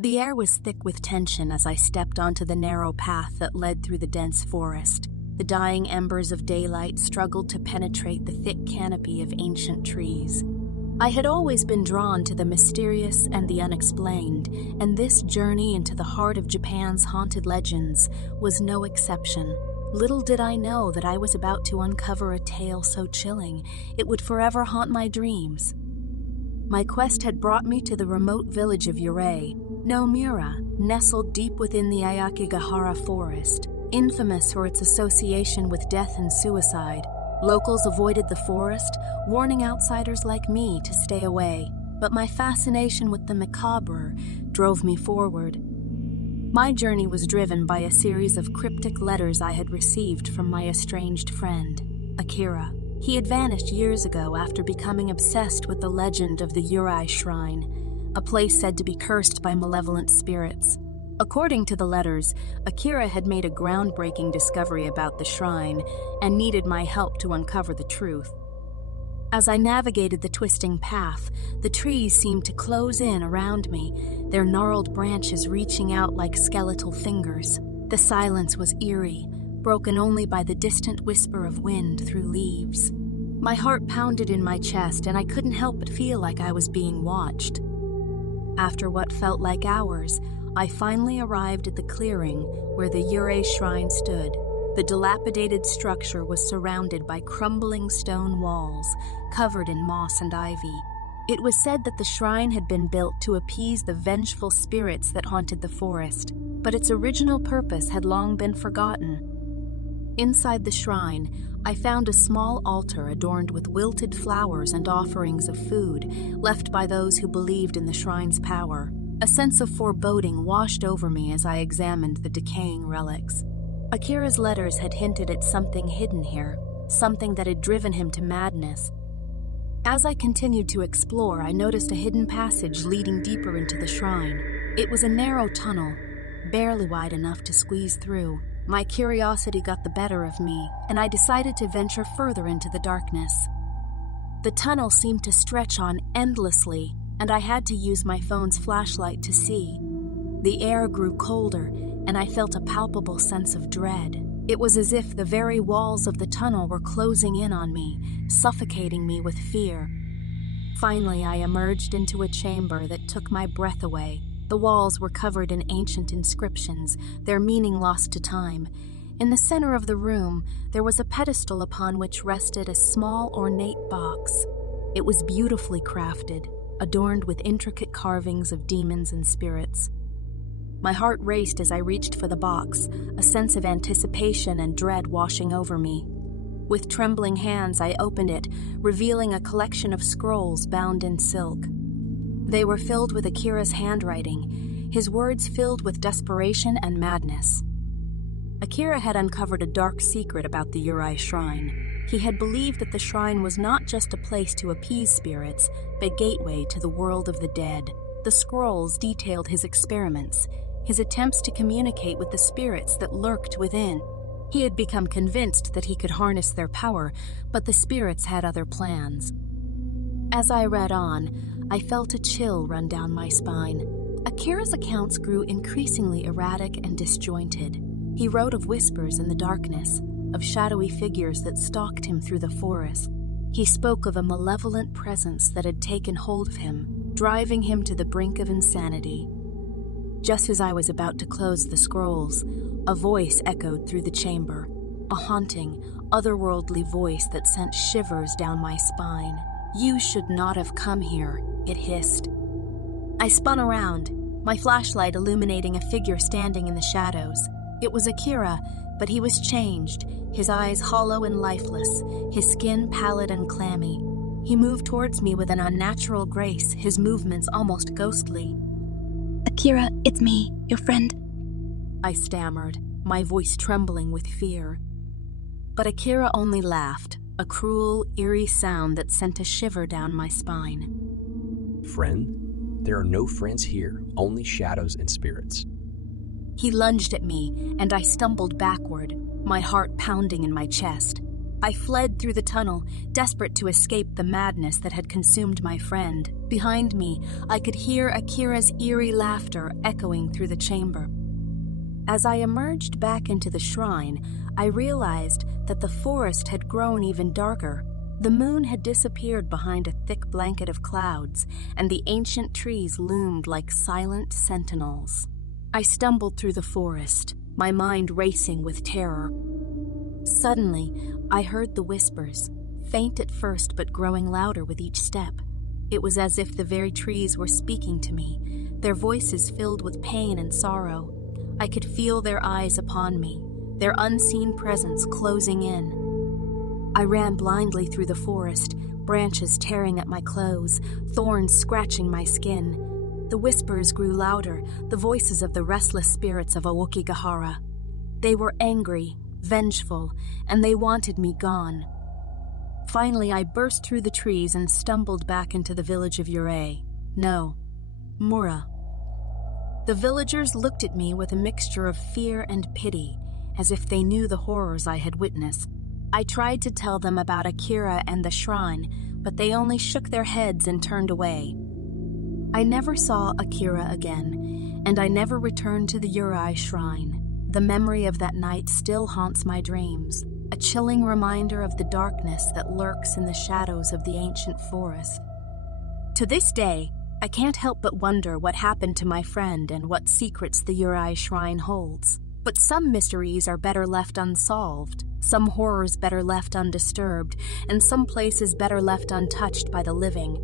The air was thick with tension as I stepped onto the narrow path that led through the dense forest. The dying embers of daylight struggled to penetrate the thick canopy of ancient trees. I had always been drawn to the mysterious and the unexplained, and this journey into the heart of Japan's haunted legends was no exception. Little did I know that I was about to uncover a tale so chilling it would forever haunt my dreams. My quest had brought me to the remote village of Yurei, Nomura, nestled deep within the Ayakigahara forest. Infamous for its association with death and suicide, locals avoided the forest, warning outsiders like me to stay away. But my fascination with the macabre drove me forward. My journey was driven by a series of cryptic letters I had received from my estranged friend, Akira. He had vanished years ago after becoming obsessed with the legend of the Yurei Shrine, a place said to be cursed by malevolent spirits. According to the letters, Akira had made a groundbreaking discovery about the shrine and needed my help to uncover the truth. As I navigated the twisting path, the trees seemed to close in around me, their gnarled branches reaching out like skeletal fingers. The silence was eerie, broken only by the distant whisper of wind through leaves. My heart pounded in my chest, and I couldn't help but feel like I was being watched. After what felt like hours, I finally arrived at the clearing where the Yurei Shrine stood. The dilapidated structure was surrounded by crumbling stone walls, covered in moss and ivy. It was said that the shrine had been built to appease the vengeful spirits that haunted the forest, but its original purpose had long been forgotten. Inside the shrine, I found a small altar adorned with wilted flowers and offerings of food left by those who believed in the shrine's power. A sense of foreboding washed over me as I examined the decaying relics. Akira's letters had hinted at something hidden here, something that had driven him to madness. As I continued to explore, I noticed a hidden passage leading deeper into the shrine. It was a narrow tunnel, barely wide enough to squeeze through. My curiosity got the better of me, and I decided to venture further into the darkness. The tunnel seemed to stretch on endlessly, and I had to use my phone's flashlight to see. The air grew colder, and I felt a palpable sense of dread. It was as if the very walls of the tunnel were closing in on me, suffocating me with fear. Finally, I emerged into a chamber that took my breath away. The walls were covered in ancient inscriptions, their meaning lost to time. In the center of the room, there was a pedestal upon which rested a small, ornate box. It was beautifully crafted, adorned with intricate carvings of demons and spirits. My heart raced as I reached for the box, a sense of anticipation and dread washing over me. With trembling hands, I opened it, revealing a collection of scrolls bound in silk. They were filled with Akira's handwriting, his words filled with desperation and madness. Akira had uncovered a dark secret about the Yurei Shrine. He had believed that the shrine was not just a place to appease spirits, but a gateway to the world of the dead. The scrolls detailed his experiments, his attempts to communicate with the spirits that lurked within. He had become convinced that he could harness their power, but the spirits had other plans. As I read on, I felt a chill run down my spine. Akira's accounts grew increasingly erratic and disjointed. He wrote of whispers in the darkness, of shadowy figures that stalked him through the forest. He spoke of a malevolent presence that had taken hold of him, driving him to the brink of insanity. Just as I was about to close the scrolls, a voice echoed through the chamber, a haunting, otherworldly voice that sent shivers down my spine. "You should not have come here," it hissed. I spun around, my flashlight illuminating a figure standing in the shadows. It was Akira, but he was changed, his eyes hollow and lifeless, his skin pallid and clammy. He moved towards me with an unnatural grace, his movements almost ghostly. "Akira, it's me, your friend," I stammered, my voice trembling with fear. But Akira only laughed, a cruel, eerie sound that sent a shiver down my spine. "Friend? There are no friends here, only shadows and spirits." He lunged at me, and I stumbled backward, my heart pounding in my chest. I fled through the tunnel, desperate to escape the madness that had consumed my friend. Behind me, I could hear Akira's eerie laughter echoing through the chamber. As I emerged back into the shrine, I realized that the forest had grown even darker. The moon had disappeared behind a thick blanket of clouds, and the ancient trees loomed like silent sentinels. I stumbled through the forest, my mind racing with terror. Suddenly, I heard the whispers, faint at first but growing louder with each step. It was as if the very trees were speaking to me, their voices filled with pain and sorrow. I could feel their eyes upon me, their unseen presence closing in. I ran blindly through the forest, branches tearing at my clothes, thorns scratching my skin. The whispers grew louder, the voices of the restless spirits of Aokigahara. They were angry, vengeful, and they wanted me gone. Finally, I burst through the trees and stumbled back into the village of Yurei. No, Mura. The villagers looked at me with a mixture of fear and pity, as if they knew the horrors I had witnessed. I tried to tell them about Akira and the shrine, but they only shook their heads and turned away. I never saw Akira again, and I never returned to the Yurei shrine. The memory of that night still haunts my dreams, a chilling reminder of the darkness that lurks in the shadows of the ancient forest. To this day, I can't help but wonder what happened to my friend and what secrets the Yurei shrine holds. But some mysteries are better left unsolved, some horrors better left undisturbed, and some places better left untouched by the living.